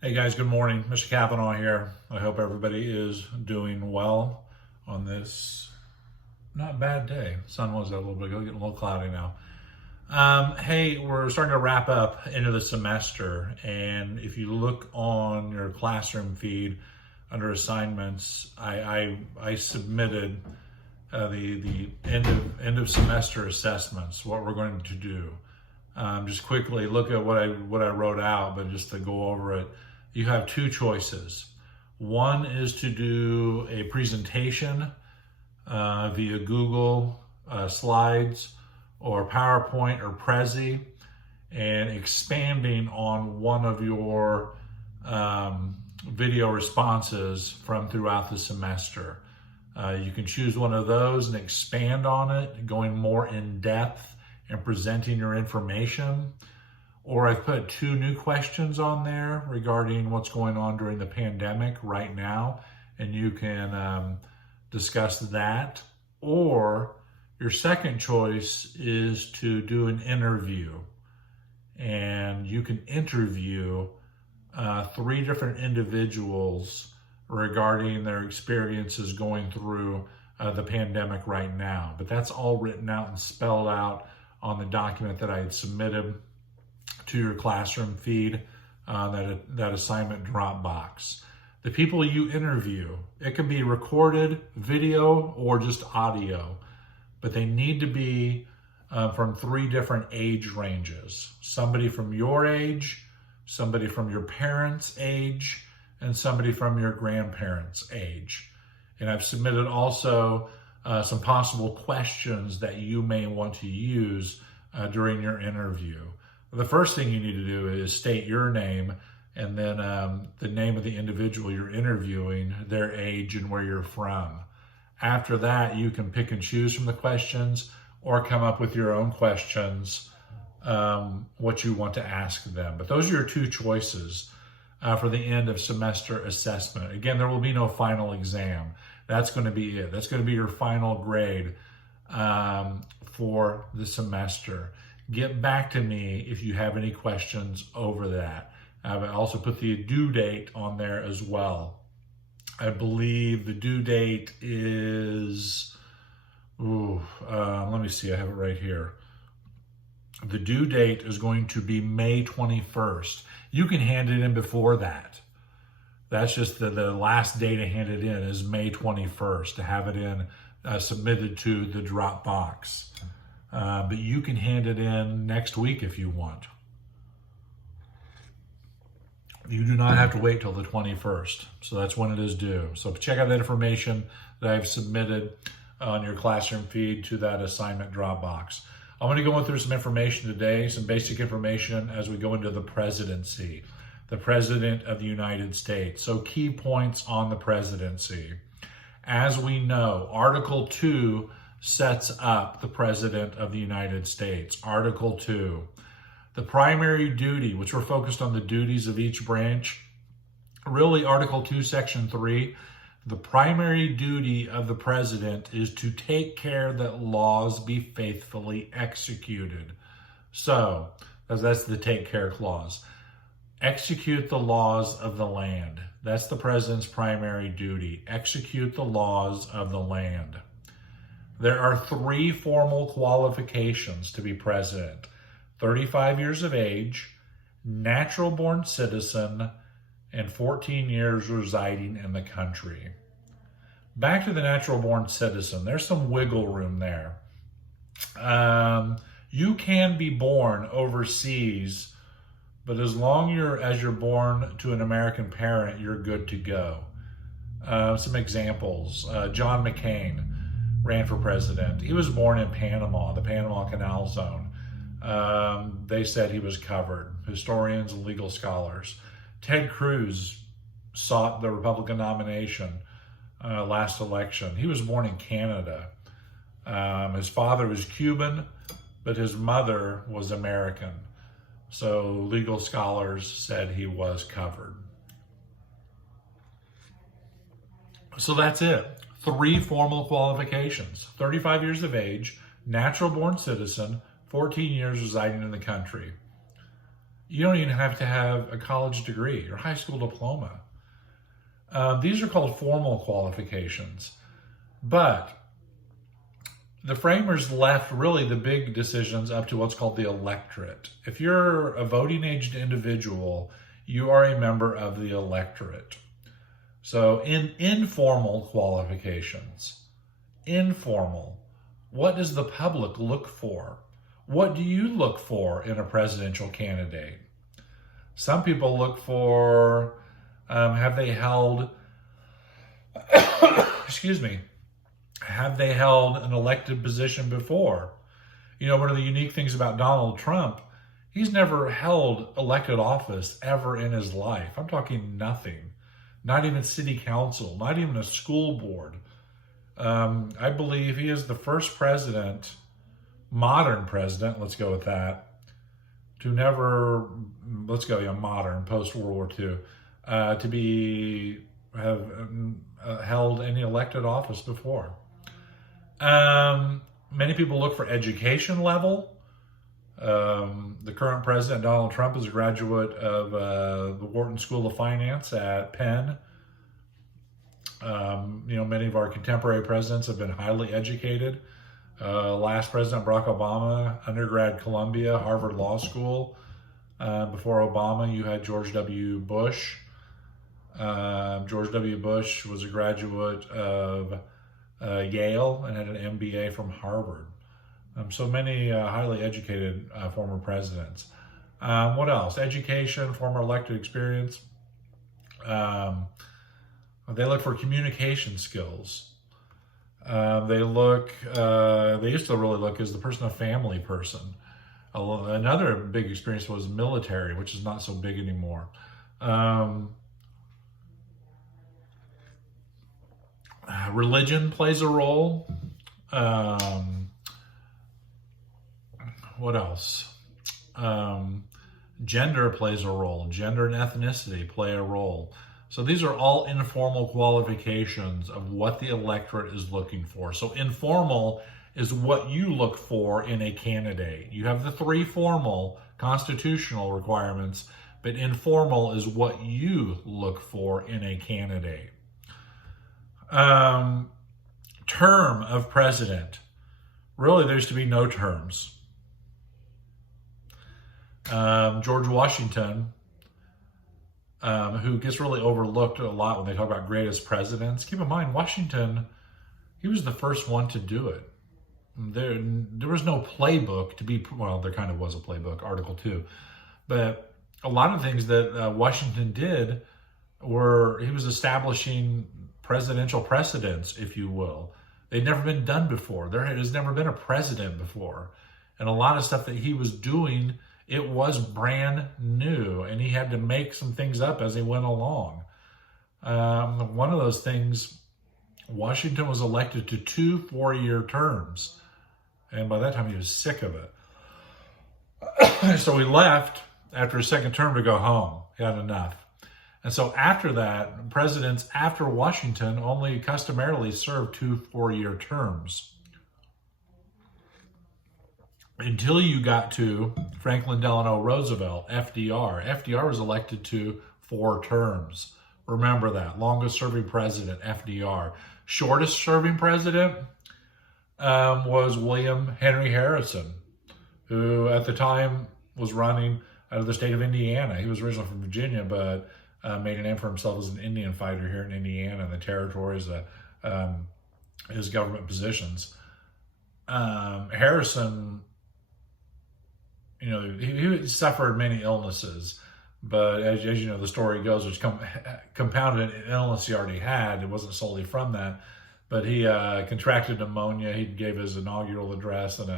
Hey guys, good morning. Mr. Kavanaugh here. I hope everybody is doing well on this not bad day. Sun was out a little bit ago, getting a little cloudy now. Hey, we're starting to wrap up into the semester, and if you look on your classroom feed under assignments, I submitted the end of semester assessments. What we're going to do. Just quickly look at what I wrote out, but just to go over it. You have two choices. One is to do a presentation via Google Slides or PowerPoint or Prezi, and expanding on one of your video responses from throughout the semester. You can choose one of those and expand on it, going more in depth and presenting your information. Or I've put two new questions on there regarding what's going on during the pandemic right now, and you can discuss that. Or your second choice is to do an interview, and you can interview three different individuals regarding their experiences going through the pandemic right now. But that's all written out and spelled out on the document that I had submitted to your classroom feed, that assignment Dropbox. The people you interview, it can be recorded video or just audio, but they need to be from three different age ranges. Somebody from your age, somebody from your parents' age, and somebody from your grandparents' age. And I've submitted also some possible questions that you may want to use during your interview. The first thing you need to do is state your name and then the name of the individual you're interviewing, their age, and where you're from. After that, you can pick and choose from the questions or come up with your own questions, what you want to ask them. But those are your two choices for the end of semester assessment. Again, there will be no final exam. That's going to be it. That's going to be your final grade for the semester. Get back to me if you have any questions over that. I also put the due date on there as well. I believe the due date is, let me see, I have it right here. The due date is going to be May 21st. You can hand it in before that. That's just the last day to hand it in is May 21st to have it in submitted to the Dropbox. But you can hand it in next week if you want. You do not have to wait till the 21st. So that's when it is due. So check out that information that I've submitted on your classroom feed to that assignment Dropbox. I'm going to go through some information today, some basic information as we go into the presidency, the President of the United States. So key points on the presidency. As we know, Article 2 sets up the President of the United States. Article 2. The primary duty, which we're focused on the duties of each branch. Really, Article 2, Section 3, the primary duty of the President is to take care that laws be faithfully executed. So, that's the take care clause. Execute the laws of the land. That's the President's primary duty. Execute the laws of the land. There are three formal qualifications to be president: 35 years of age, natural born citizen, and 14 years residing in the country. Back to the natural born citizen, there's some wiggle room there. You can be born overseas, but as long as you're born to an American parent, you're good to go. Some examples: John McCain ran for president. He was born in Panama, the Panama Canal Zone. They said he was covered. Historians and legal scholars. Ted Cruz sought the Republican nomination last election. He was born in Canada. His father was Cuban, but his mother was American. So legal scholars said he was covered. So that's it. Three formal qualifications: 35 years of age, natural born citizen, 14 years residing in the country. You don't even have to have a college degree or high school diploma. These are called formal qualifications. But the framers left really the big decisions up to what's called the electorate. If you're a voting aged individual, you are a member of the electorate. So in informal qualifications, informal, what does the public look for? What do you look for in a presidential candidate? Some people look for, have they held, excuse me, have they held an elected position before? You know, one of the unique things about Donald Trump, he's never held elected office ever in his life. I'm talking nothing. Not even city council, not even a school board. I believe he is the first president, modern president, let's go with that, to never, let's go, modern, post-World War II, to have held any elected office before. Many people look for education level. The current president, Donald Trump, is a graduate of the Wharton School of Finance at Penn. Many of our contemporary presidents have been highly educated. Last president, Barack Obama, undergrad, Columbia, Harvard Law School. Before Obama, you had George W. Bush. George W. Bush was a graduate of Yale and had an MBA from Harvard. So many highly educated former presidents. What else? Education, former elected experience. They look for communication skills. They used to really look as the person, a family person. Another big experience was military, which is not so big anymore. Religion plays a role. What else? Gender plays a role. Gender and ethnicity play a role. So these are all informal qualifications of what the electorate is looking for. So informal is what you look for in a candidate. You have the three formal constitutional requirements, but informal is what you look for in a candidate. Term of president. Really, there's to be no terms. George Washington, who gets really overlooked a lot when they talk about greatest presidents. Keep in mind, Washington, he was the first one to do it. There was no playbook to be, well, there kind of was a playbook, Article 2. But a lot of things that Washington did were, he was establishing presidential precedents, if you will. They'd never been done before. There has never been a president before. And a lot of stuff that he was doing, it was brand new, and he had to make some things up as he went along. One of those things, Washington was elected to 2 4-year terms, and by that time he was sick of it. So he left after his second term to go home. He had enough. And so after that, presidents after Washington only customarily served 2 4-year terms. Until you got to Franklin Delano Roosevelt, FDR. FDR was elected to 4 terms. Remember that. Longest serving president, FDR. Shortest serving president was William Henry Harrison, who at the time was running out of the state of Indiana. He was originally from Virginia, but made a name for himself as an Indian fighter here in Indiana and the territories, his government positions. Harrison, he suffered many illnesses, but as you know, the story goes, which compounded an illness he already had. It wasn't solely from that, but he contracted pneumonia. He gave his inaugural address in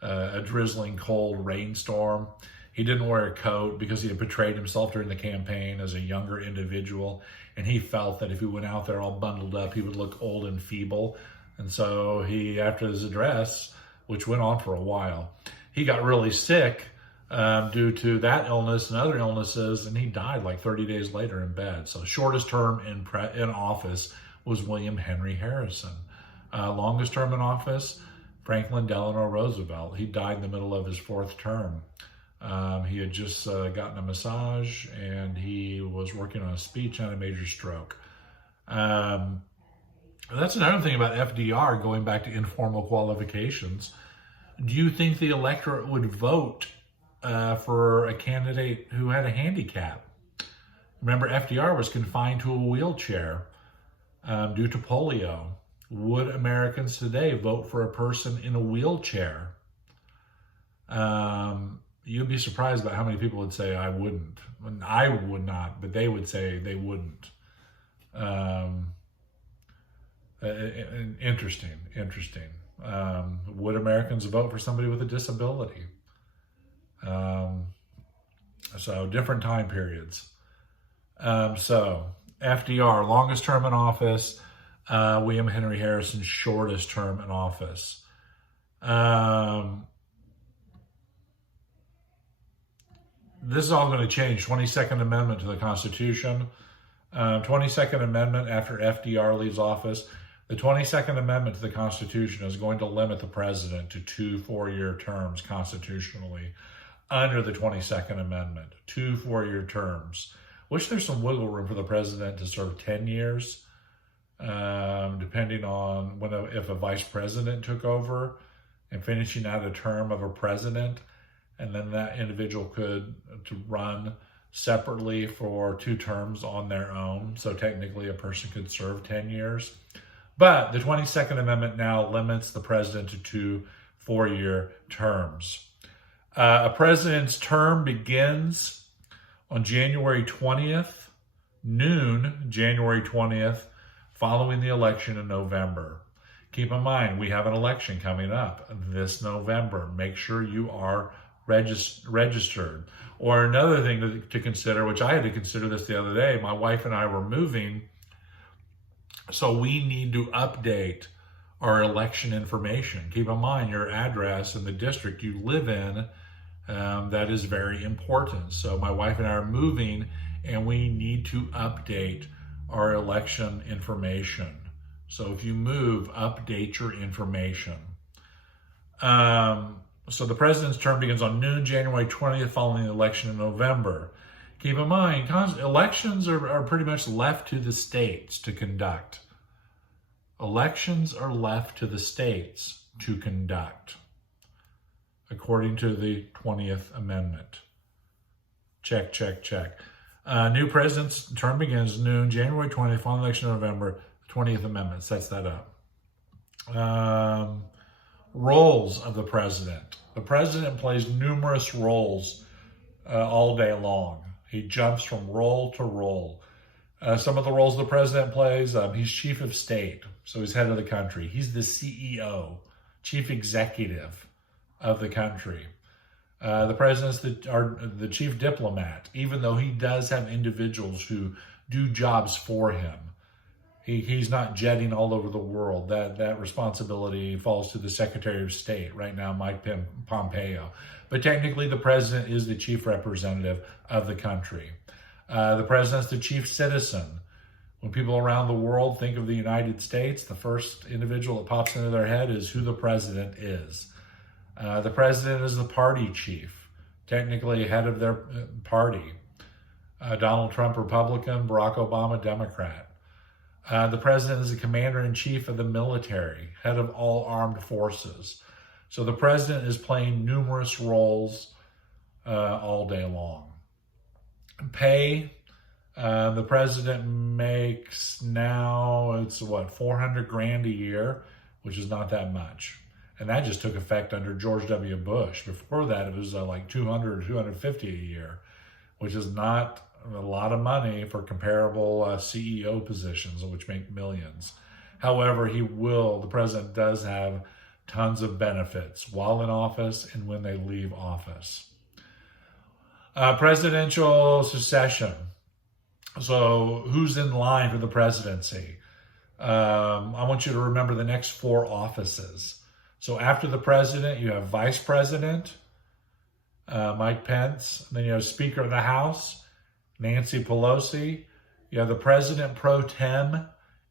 a drizzling cold rainstorm. He didn't wear a coat because he had betrayed himself during the campaign as a younger individual, and he felt that if he went out there all bundled up, he would look old and feeble. And so he, after his address, which went on for a while, he got really sick due to that illness and other illnesses, and he died like 30 days later in bed. So shortest term in office was William Henry Harrison. Longest term in office, Franklin Delano Roosevelt. He died in the middle of his 4th term. He had just gotten a massage, and he was working on a speech and a major stroke. That's another thing about FDR, going back to informal qualifications. Do you think the electorate would vote for a candidate who had a handicap? Remember, FDR was confined to a wheelchair due to polio. Would Americans today vote for a person in a wheelchair? You'd be surprised about how many people would say, I wouldn't. I would not, but they would say they wouldn't. Interesting. Would Americans vote for somebody with a disability? So different time periods. So FDR, longest term in office. William Henry Harrison, shortest term in office. This is all going to change. 22nd Amendment to the Constitution. 22nd Amendment after FDR leaves office. The 22nd Amendment to the Constitution is going to limit the president to 2 4-year terms constitutionally under the 22nd Amendment. 2 4-year terms. Wish there's some wiggle room for the president to serve 10 years, depending on if a vice president took over and finishing out a term of a president, and then that individual could run separately for 2 terms on their own. So technically a person could serve 10 years. But the 22nd Amendment now limits the president to 2 4-year terms. A president's term begins on January 20th, noon, January 20th, following the election in November. Keep in mind, we have an election coming up this November. Make sure you are registered. Or another thing to consider, which I had to consider this the other day, my wife and I were moving, so we need to update our election information. Keep in mind your address and the district you live in, that is very important. So my wife and I are moving, and we need to update our election information. So if you move, update your information. So the president's term begins on noon, January 20th, following the election in November. Keep in mind, elections are pretty much left to the states to conduct. Elections are left to the states to conduct, according to the 20th Amendment. Check. New president's term begins noon, January 20th, following the election in November. 20th Amendment sets that up. Roles of the president. The president plays numerous roles all day long. He jumps from role to role. Some of the roles the president plays, he's chief of state, so he's head of the country. He's the CEO, chief executive of the country. The president's the chief diplomat, even though he does have individuals who do jobs for him. He's not jetting all over the world. That responsibility falls to the Secretary of State, right now, Mike Pompeo. But technically, the president is the chief representative of the country. The president's the chief citizen. When people around the world think of the United States, the first individual that pops into their head is who the president is. The president is the party chief, technically head of their party. Donald Trump, Republican, Barack Obama, Democrat. The president is the commander-in-chief of the military, head of all armed forces. So the president is playing numerous roles all day long. Pay, the president makes now, it's what, $400,000 a year, which is not that much. And that just took effect under George W. Bush. Before that, it was like $200 or $250 a year, which is not a lot of money for comparable CEO positions, which make millions. However, the president does have tons of benefits while in office and when they leave office. Presidential succession. So who's in line for the presidency? I want you to remember the next 4 offices. So after the president, you have vice president, Mike Pence. And then you have Speaker of the House, Nancy Pelosi. You have the president pro tem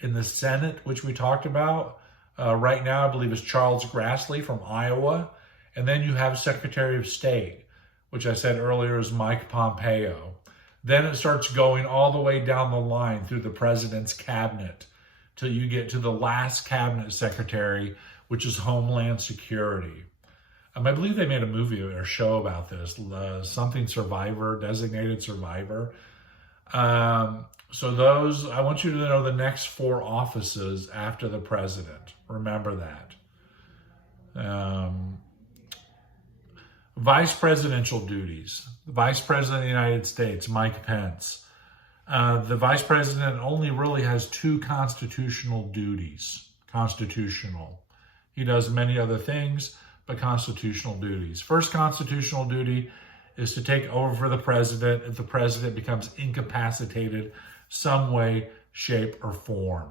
in the Senate, which we talked about. Right now, I believe is Charles Grassley from Iowa. And then you have Secretary of State, which I said earlier is Mike Pompeo. Then it starts going all the way down the line through the president's cabinet till you get to the last cabinet secretary, which is Homeland Security. I believe they made a movie or show about this, something Survivor, Designated Survivor. So those, I want you to know the next 4 offices after the president. Remember that. Vice presidential duties. The Vice President of the United States, Mike Pence. The Vice President only really has 2 constitutional duties. Constitutional. He does many other things, but constitutional duties. First constitutional duty is to take over for the president if the president becomes incapacitated some way, shape, or form.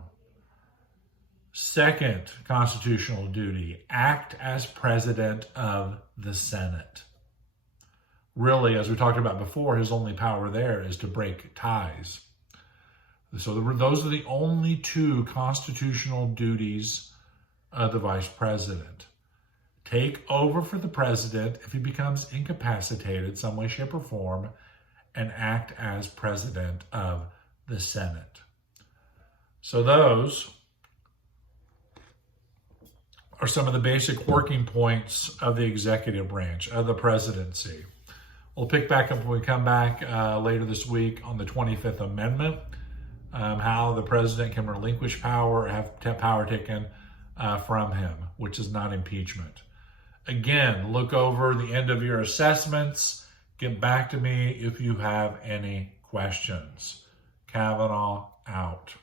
Second constitutional duty, act as president of the Senate. Really, as we talked about before, his only power there is to break ties. So those are the only 2 constitutional duties of the vice president. Take over for the president if he becomes incapacitated some way, shape, or form, and act as president of the Senate. So those are some of the basic working points of the executive branch, of the presidency. We'll pick back up when we come back later this week on the 25th Amendment, how the president can relinquish power or have power taken from him, which is not impeachment. Again, look over the end of your assessments. Get back to me if you have any questions. Kavanaugh out.